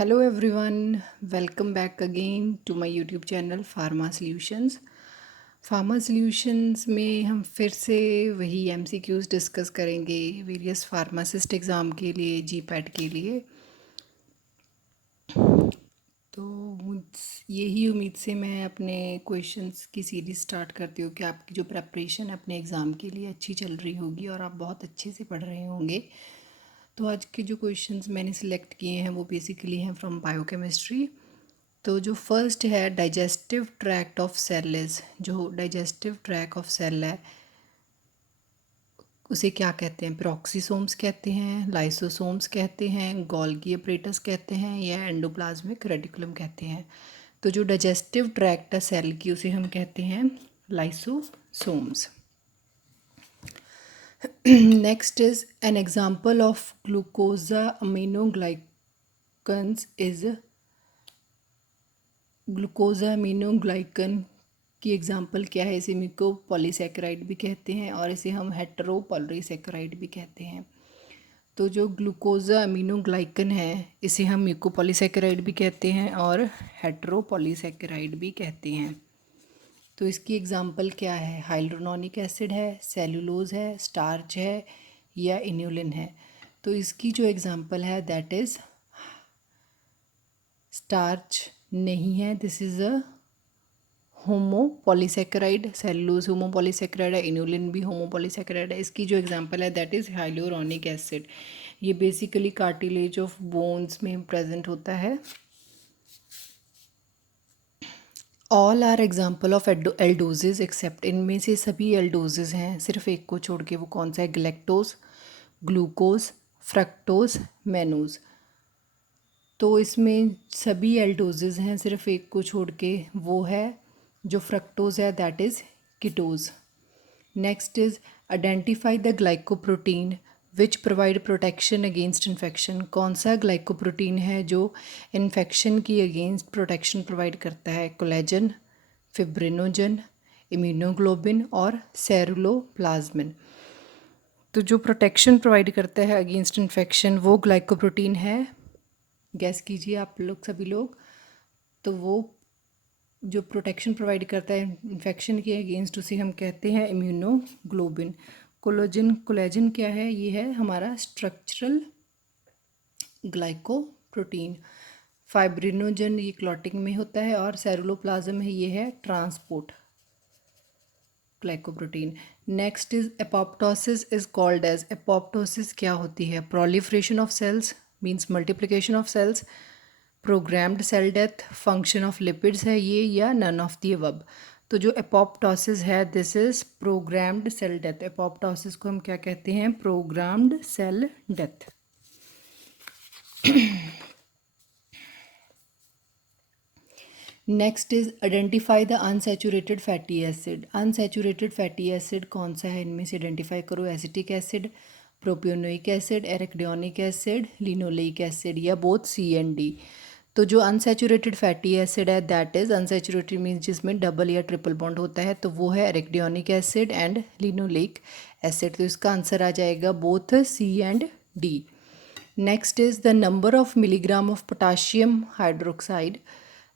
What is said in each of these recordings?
Hello everyone, welcome back again to my YouTube channel pharma solutions में हम फिर से वही एमसीक्यूज़ डिस्कस करेंगे वेरियस फार्मासिस्ट एग्ज़ाम के लिए, जीपैट के लिए। तो यही उम्मीद से मैं अपने क्वेश्चंस की सीरीज़ स्टार्ट करती हूँ कि आपकी जो प्रेपरेशन अपने एग्ज़ाम के लिए अच्छी चल रही होगी और आप बहुत अच्छे से पढ़ रहे होंगे। तो आज के जो क्वेश्चंस मैंने सिलेक्ट किए हैं वो बेसिकली हैं फ्रॉम बायोकेमिस्ट्री। तो जो फर्स्ट है digestive tract of cell is, जो डाइजेस्टिव ट्रैक ऑफ सेल है उसे क्या कहते हैं? पेरोक्सीसोम्स कहते हैं, लाइसोसोम्स कहते हैं, गोल्गी अपरेटस कहते हैं या एंडोप्लाज्मिक रेटिकुलम कहते हैं। तो जो डाइजेस्टिव ट्रैक्ट है सेल की उसे हम कहते हैं lysosomes. Next is an example of glycosaminoglycans is, glycosaminoglycan की एग्जांपल क्या है? इसे म्यूकोपॉलीसैकेराइड भी कहते हैं और इसे हम हेटेरोपॉलीसैकेराइड भी कहते हैं। तो जो ग्लूकोजा अमीनोग्लाइकन है इसे हम म्यूकोपॉलीसैकेराइड भी कहते हैं और हेटेरोपॉलीसैकेराइड भी कहते हैं। तो इसकी एग्जांपल क्या है? हाइलुरोनिक एसिड है, सेलुलोज है, स्टार्च है या इन्यूलिन है। तो इसकी जो एग्जांपल है दैट इज़ स्टार्च नहीं है, this is a homopolysaccharide. Cellulose homopolysaccharide है, इन्यूलिन भी होमोपॉलीसैकेराइड है। इसकी जो एग्जांपल है दैट इज़ हाइलुरोनिक एसिड। ये बेसिकली कार्टिलेज ऑफ बोन्स में प्रेजेंट होता है। All are example of aldoses except, इनमें से सभी एल्डोजेज हैं सिर्फ एक को छोड़ के। वो कौन सा है? Galactose, glucose, fructose, mannose. तो इसमें सभी एल्डोजेज हैं सिर्फ एक को छोड़ के, वो है जो फ्रक्टोज है that is कीटोज। Next is identify the glycoprotein which provide protection against infection. कौन सा ग्लाइकोप्रोटीन है जो इन्फेक्शन की अगेंस्ट प्रोटेक्शन प्रोवाइड करता है? कोलेजन, फिब्रिनोजन, इम्यूनोग्लोबिन और सेरुलोप्लाज्मिन। तो जो प्रोटेक्शन प्रोवाइड करता है अगेंस्ट इन्फेक्शन वो ग्लाइकोप्रोटीन है, गैस कीजिए आप लोग सभी लोग। तो वो जो प्रोटेक्शन प्रोवाइड करता है इन्फेक्शन के अगेंस्ट उसे हम कहते हैं इम्यूनोग्लोबिन। कोलेजन क्या है? ये है हमारा स्ट्रक्चरल ग्लाइकोप्रोटीन। फाइब्रिनोजन ये क्लॉटिंग में होता है और सेरुलोप्लाज्म है, ये है transport glycoprotein. Next is apoptosis is called as, apoptosis क्या होती है? Proliferation of cells means multiplication of cells, programmed cell death, function of lipids है ये या नन ऑफ दी अबव। तो जो एपोप्टोसिस है this is programmed cell death. Apoptosis को हम क्या कहते हैं? Programmed cell death. Next is identify the unsaturated fatty acid. Unsaturated fatty acid कौन सा है? इनमें से आइडेंटिफाई करो। Acetic acid, propionic acid, arachidonic acid, linoleic acid या बोथ सी एंड डी। तो जो अनसैचुरेटेड फैटी एसिड है दैट इज़, अनसैचुरेटेड मीन्स जिसमें डबल या ट्रिपल बॉन्ड होता है, तो वो है arachidonic acid and linoleic acid. तो इसका आंसर आ जाएगा both C and D. Next is the number of milligram of potassium hydroxide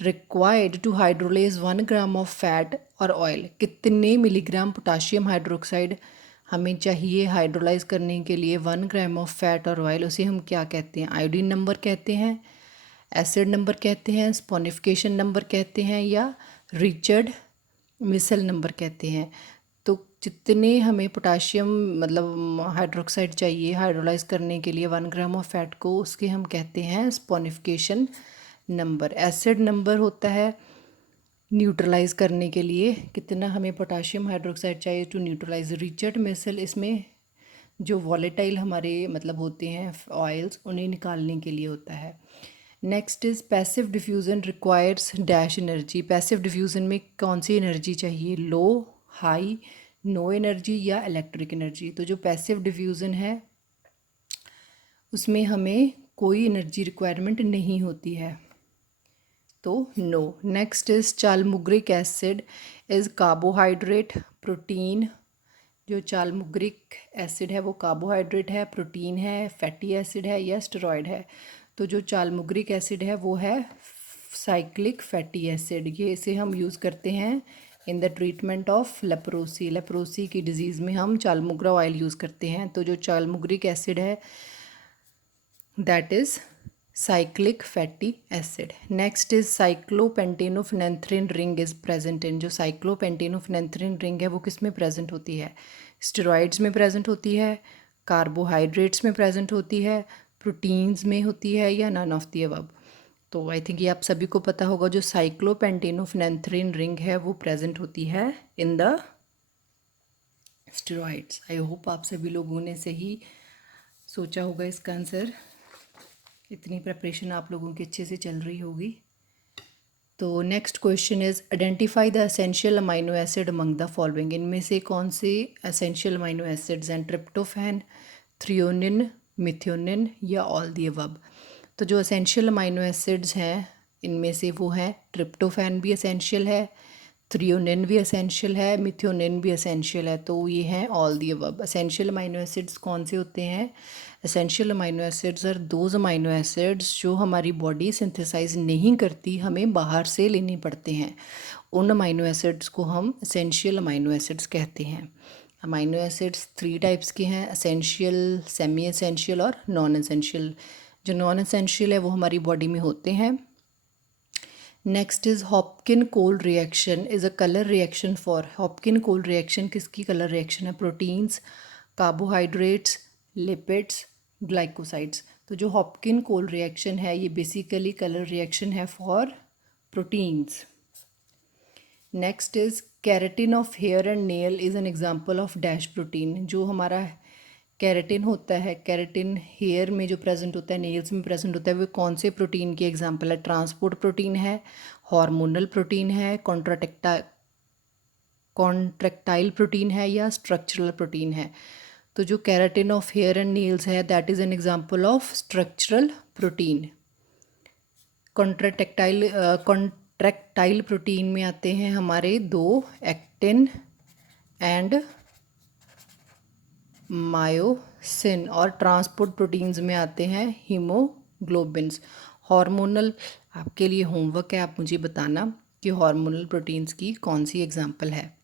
required to hydrolase 1 gram of fat और ऑयल। कितने मिलीग्राम पोटाशियम हाइड्रोक्साइड हमें चाहिए हाइड्रोलाइज करने के लिए 1 ग्राम ऑफ फैट और ऑयल? उसे हम क्या कहते हैं? आयोडीन नंबर कहते हैं, एसिड नंबर कहते हैं, स्पोनिफिकेशन नंबर कहते हैं या रिचर्ड मिसल नंबर कहते हैं। तो जितने हमें पोटाशियम मतलब हाइड्रोक्साइड चाहिए हाइड्रोलाइज करने के लिए 1 ग्राम ऑफ फैट को, उसके हम कहते हैं स्पोनिफिकेशन नंबर। एसिड नंबर होता है न्यूट्रलाइज करने के लिए कितना हमें पोटाशियम हाइड्रोक्साइड चाहिए टू न्यूट्रलाइज। रिचर्ड मिसल इसमें जो वॉलेटाइल हमारे मतलब होते हैं ऑयल्स उन्हें निकालने के लिए होता है। Next is passive diffusion requires dash energy. Passive diffusion में कौन सी एनर्जी चाहिए? लो, हाई, नो एनर्जी या इलेक्ट्रिक एनर्जी। तो जो पैसिव डिफ्यूज़न है उसमें हमें कोई एनर्जी रिक्वायरमेंट नहीं होती है, तो no. Next is chaulmoogric acid is carbohydrate, protein. जो चालमुग्रिक एसिड है वो कार्बोहाइड्रेट है, प्रोटीन है, फैटी एसिड है या स्टेरॉयड है? तो जो चालमुग्रिक एसिड है वो है साइक्लिक फैटी एसिड। ये इसे हम यूज़ करते हैं in the treatment of leprosy. Leprosy की डिजीज़ में हम चालमुग्रा ऑयल यूज़ करते हैं। तो जो चालमुग्रिक एसिड है that is cyclic fatty acid. Next is cyclopentanophenanthrene ring is present in. जो साइक्लोपेंटेनोफिनेंथ्रिन रिंग है वो किस में प्रेजेंट होती है? स्टेरॉइड्स में प्रेजेंट होती है, कार्बोहाइड्रेट्स में प्रेजेंट होती है, प्रोटीन्स में होती है, या नन ऑफ दी अबव। तो आई थिंक ये आप सभी को पता होगा, जो साइक्लोपेंटेनोफिनेंथ्रिन रिंग है वो प्रेजेंट होती है in the steroids. I hope आप सभी लोगों ने सही सोचा होगा इसका आंसर। इतनी प्रिपरेशन आप लोगों की अच्छे से चल रही होगी। तो next question is identify the essential amino acid among the following. इनमें से कौन से एसेंशियल अमाइनो एसिड्स हैं? ट्रिप्टोफैन, थ्रियोनिन, मिथ्योनिन, या ऑल दी अबव। तो जो एसेंशियल अमाइनो एसिड्स हैं इनमें से वो हैं ट्रिप्टोफैन भी एसेंशियल है, थ्रियोनिन भी एसेंशियल है, मिथ्योनिन भी एसेंशियल है। तो ये हैं all the above. Essential amino acids कौन से होते हैं? Essential amino acids are those amino acids जो हमारी बॉडी सिंथेसाइज नहीं करती, हमें बाहर से लेने पड़ते हैं। उन अमाइनो एसिड्स को हम एसेंशियल अमाइनो एसिड्स कहते हैं। अमाइनो एसिड्स 3 टाइप्स के हैं, एसेंशियल, सेमी एसेंशियल और नॉन एसेंशियल। जो नॉन एसेंशियल है वो हमारी बॉडी में होते हैं। Next is Hopkin cold reaction is a colour reaction for. Hopkin cold reaction किसकी कलर रिएक्शन है? Proteins, carbohydrates, lipids, glycosides. तो जो हॉपकिन कोल्ड रिएक्शन है ये बेसिकली कलर रिएक्शन है for proteins. Next is keratin of hair and nail is an example of dash protein. जो हमारा केराटिन होता है, केराटिन हेयर में जो प्रेजेंट होता है, नेल्स में प्रेजेंट होता है, वो कौन से प्रोटीन की एग्जांपल है? ट्रांसपोर्ट प्रोटीन है, हार्मोनल प्रोटीन है, कॉन्ट्रैक्टाइल प्रोटीन है, या स्ट्रक्चरल प्रोटीन है। तो जो keratin of hair and nails है that is an example of structural protein. Contractile protein में आते हैं हमारे 2, एक्टिन एंड मायोसिन, और ट्रांसपोर्ट प्रोटीन्स में आते हैं हीमोग्लोबिन्स। हार्मोनल आपके लिए होमवर्क है, आप मुझे बताना कि हार्मोनल प्रोटीन्स की कौन सी एग्जांपल है।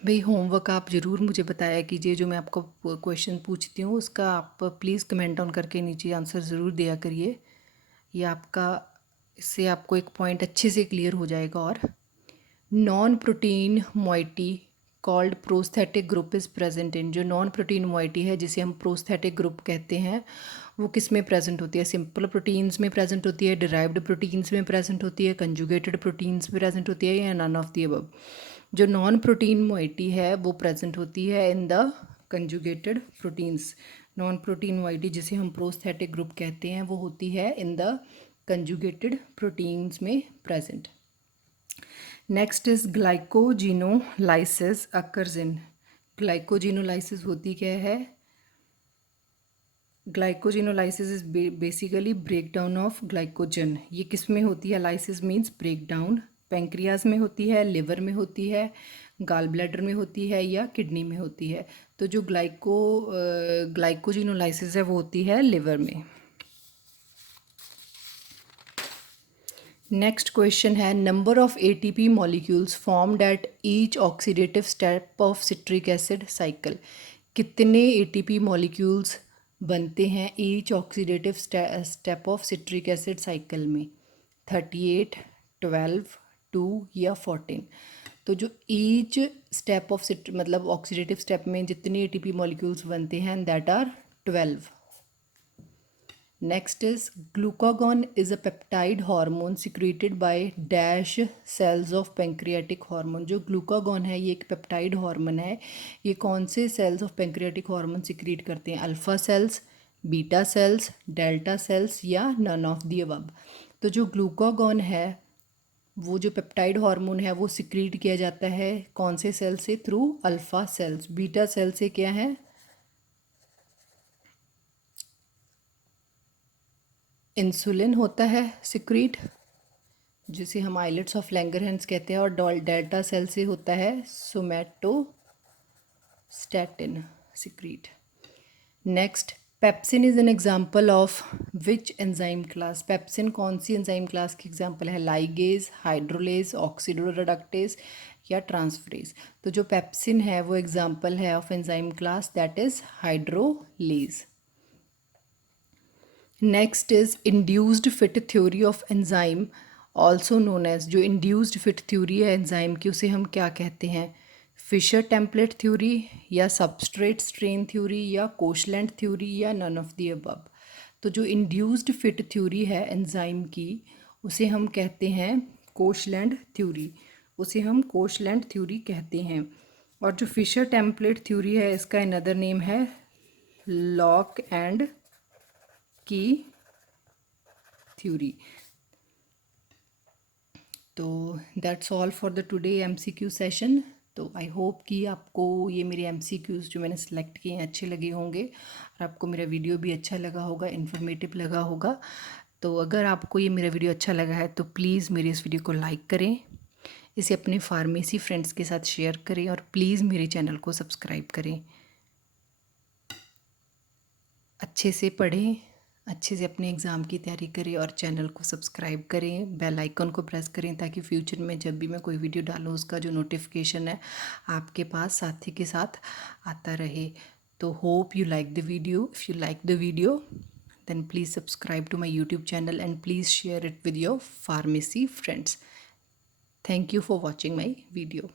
भाई होमवर्क आप ज़रूर मुझे बताया कीजिए, जो मैं आपको क्वेश्चन पूछती हूँ उसका आप प्लीज़ कमेंट ऑन करके नीचे आंसर ज़रूर दिया करिए। ये आपका, इससे आपको एक पॉइंट अच्छे से क्लियर हो जाएगा। और non protein moiety called prosthetic group is present in. जो नॉन प्रोटीन मोइटी है जिसे हम प्रोस्थेटिक ग्रुप कहते हैं वो किस में प्रेजेंट होती है? सिंपल प्रोटीन्स में प्रेजेंट होती है, डिराइव्ड प्रोटीन्स में प्रेजेंट होती है, कंजुगेटेड प्रोटीन्स में प्रेजेंट होती है, या नन ऑफ दी अबव। जो नॉन प्रोटीन मोइटी है वो प्रेजेंट होती है in the conjugated proteins. Non protein moiety जिसे हम प्रोस्थेटिक ग्रुप कहते हैं वो होती है इन द कंजुगेटेड प्रोटीन्स में present. Next is glycogenolysis occurs in. Glycogenolysis होती क्या है? Glycogenolysis is basically break down of glycogen. ये किस में होती है? Lysis means break down. Pancreas में होती है, लिवर में होती है, गाल ब्लैडर में होती है, या किडनी में होती है। तो जो ग्लाइकोजिनोलाइसिस है वो होती है लिवर में। नेक्स्ट क्वेश्चन है number of ATP molecules formed at each oxidative step of citric acid cycle. कितने एटीपी मॉलिक्यूल्स बनते हैं each oxidative step of citric acid cycle में? 38, 12, 2 या 14। तो जो ईच स्टेप ऑफ मतलब ऑक्सीडेटिव स्टेप में जितने एटीपी मॉलिक्यूल्स बनते हैं that are 12। Next is glucagon is a peptide hormone secreted by dash cells of pancreatic hormone. जो ग्लूकागॉन है ये एक पेप्टाइड हार्मोन है, ये कौन से cells of pancreatic hormone secrete करते हैं? Alpha cells, beta cells, delta cells, या नन ऑफ दी अबव। तो जो ग्लूकागॉन है वो जो पेप्टाइड हार्मोन है वो सिक्रीट किया जाता है कौन से सेल से? Through alpha cells. Beta cell से क्या है? इंसुलिन होता है सिक्रीट, जिसे हम आइलेट्स ऑफ लैंगरहैंस कहते हैं, और डेल्टा सेल से होता है somatostatin secrete. Next pepsin is an example of which enzyme class? Pepsin कौन सी एंजाइम क्लास की एग्जाम्पल है? लाइगेज, हाइड्रोलेज, ऑक्सीडोरेडक्टेज या ट्रांसफरेज? तो जो पेप्सिन है वो एग्जाम्पल है of enzyme class that is hydrolase. Next is induced fit theory of enzyme, also known as, जो इंड्यूस्ड फिट थ्योरी है एंजाइम की उसे हम क्या कहते हैं? फिशर टेम्पलेट थ्योरी या सबस्ट्रेट स्ट्रेन थ्योरी या कोशलैंड थ्योरी या नन ऑफ द अबव? तो जो इंड्यूस्ड फिट थ्योरी है एंजाइम की उसे हम कहते हैं कोशलैंड थ्योरी, उसे हम कोशलैंड थ्योरी कहते हैं। और जो फिशर टेम्पलेट थ्योरी है इसका अनदर नेम है लॉक एंड की थ्योरी। तो that's all for the today MCQ session. तो आई होप कि आपको ये मेरे एमसीक्यूज़ जो मैंने सेलेक्ट किए हैं अच्छे लगे होंगे और आपको मेरा वीडियो भी अच्छा लगा होगा, इन्फॉर्मेटिव लगा होगा। तो अगर आपको ये मेरा वीडियो अच्छा लगा है तो प्लीज़ मेरे इस वीडियो को लाइक करें, इसे अपने फार्मेसी फ्रेंड्स के साथ शेयर करें और प्लीज़ मेरे चैनल को सब्सक्राइब करें। अच्छे से पढ़ें, अच्छे से अपने एग्ज़ाम की तैयारी करें और चैनल को सब्सक्राइब करें, बेल आइकन को प्रेस करें ताकि फ्यूचर में जब भी मैं कोई वीडियो डालूँ उसका जो नोटिफिकेशन है आपके पास साथी के साथ आता रहे। तो hope you like the video. If you like the video then please subscribe to my YouTube channel and please share it with your pharmacy friends. Thank you for watching my video.